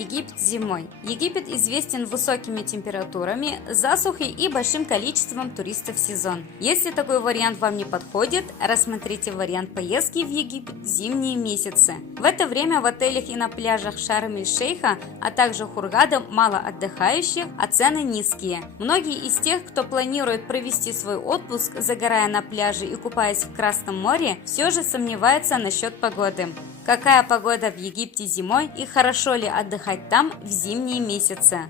Египет зимой. Египет известен высокими температурами, засухой и большим количеством туристов в сезон. Если такой вариант вам не подходит, рассмотрите вариант поездки в Египет в зимние месяцы. В это время в отелях и на пляжах Шарм-эль-Шейха, а также Хургада мало отдыхающих, а цены низкие. Многие из тех, кто планирует провести свой отпуск, загорая на пляже и купаясь в Красном море, все же сомневаются насчет погоды. Какая погода в Египте зимой и хорошо ли отдыхать там в зимние месяцы?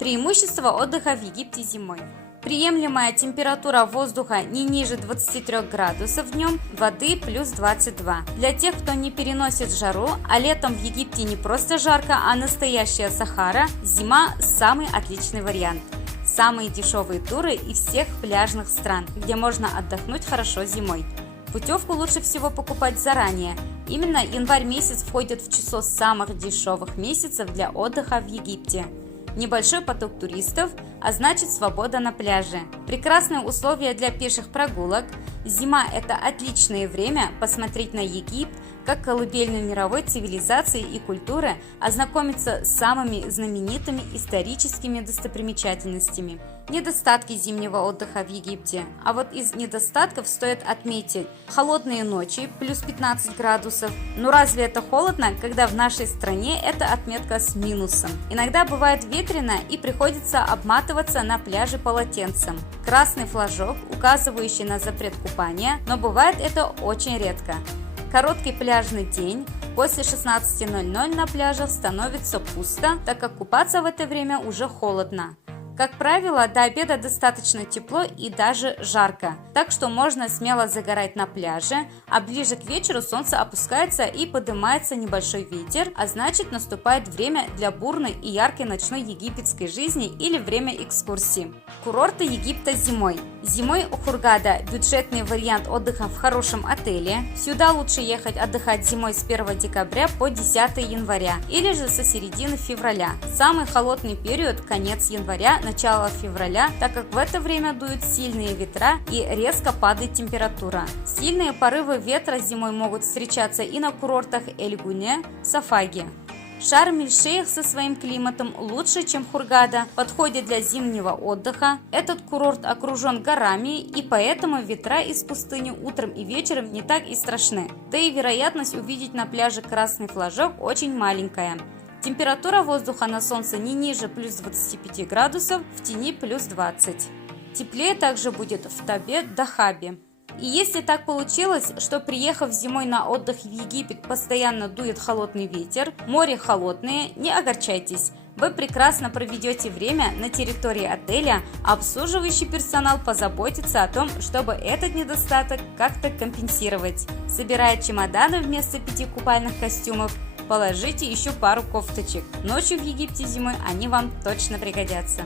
Преимущества отдыха в Египте зимой. Приемлемая температура воздуха не ниже 23 градусов днем, воды плюс 22. Для тех, кто не переносит жару, а летом в Египте не просто жарко, а настоящая Сахара, зима – самый отличный вариант. Самые дешевые туры из всех пляжных стран, где можно отдохнуть хорошо зимой. Путевку лучше всего покупать заранее. Именно январь месяц входит в число самых дешевых месяцев для отдыха в Египте. Небольшой поток туристов, а значит свобода на пляже. Прекрасные условия для пеших прогулок. Зима – это отличное время посмотреть на Египет, как колыбельную мировой цивилизации и культуры, ознакомиться с самыми знаменитыми историческими достопримечательностями. Недостатки зимнего отдыха в Египте. А вот из недостатков стоит отметить холодные ночи, плюс 15 градусов. Но разве это холодно, когда в нашей стране это отметка с минусом? Иногда бывает ветрено и приходится обматываться на пляже полотенцем. Красный флажок, указывающий на запрет купания, но бывает это очень редко. Короткий пляжный день. После 16:00 на пляжах становится пусто, так как купаться в это время уже холодно. Как правило, до обеда достаточно тепло и даже жарко, так что можно смело загорать на пляже, а ближе к вечеру солнце опускается и поднимается небольшой ветер, а значит наступает время для бурной и яркой ночной египетской жизни или время экскурсии. Курорты Египта зимой. Зимой у Хургада бюджетный вариант отдыха в хорошем отеле. Сюда лучше ехать отдыхать зимой с 1 декабря по 10 января или же со середины февраля. Самый холодный период – конец января, начало февраля, так как в это время дуют сильные ветра и резко падает температура. Сильные порывы ветра зимой могут встречаться и на курортах Эль-Гуне, Сафаги. Шарм-эль-Шейх со своим климатом лучше, чем Хургада, подходит для зимнего отдыха. Этот курорт окружен горами, и поэтому ветра из пустыни утром и вечером не так и страшны. Да и вероятность увидеть на пляже красный флажок очень маленькая. Температура воздуха на солнце не ниже плюс 25 градусов, в тени плюс 20. Теплее также будет в Табе, Дахабе. И если так получилось, что приехав зимой на отдых в Египет постоянно дует холодный ветер, море холодное, не огорчайтесь. Вы прекрасно проведете время на территории отеля, а обслуживающий персонал позаботится о том, чтобы этот недостаток как-то компенсировать. Собирая чемоданы вместо 5 купальных костюмов, положите еще пару кофточек. Ночью в Египте зимой они вам точно пригодятся.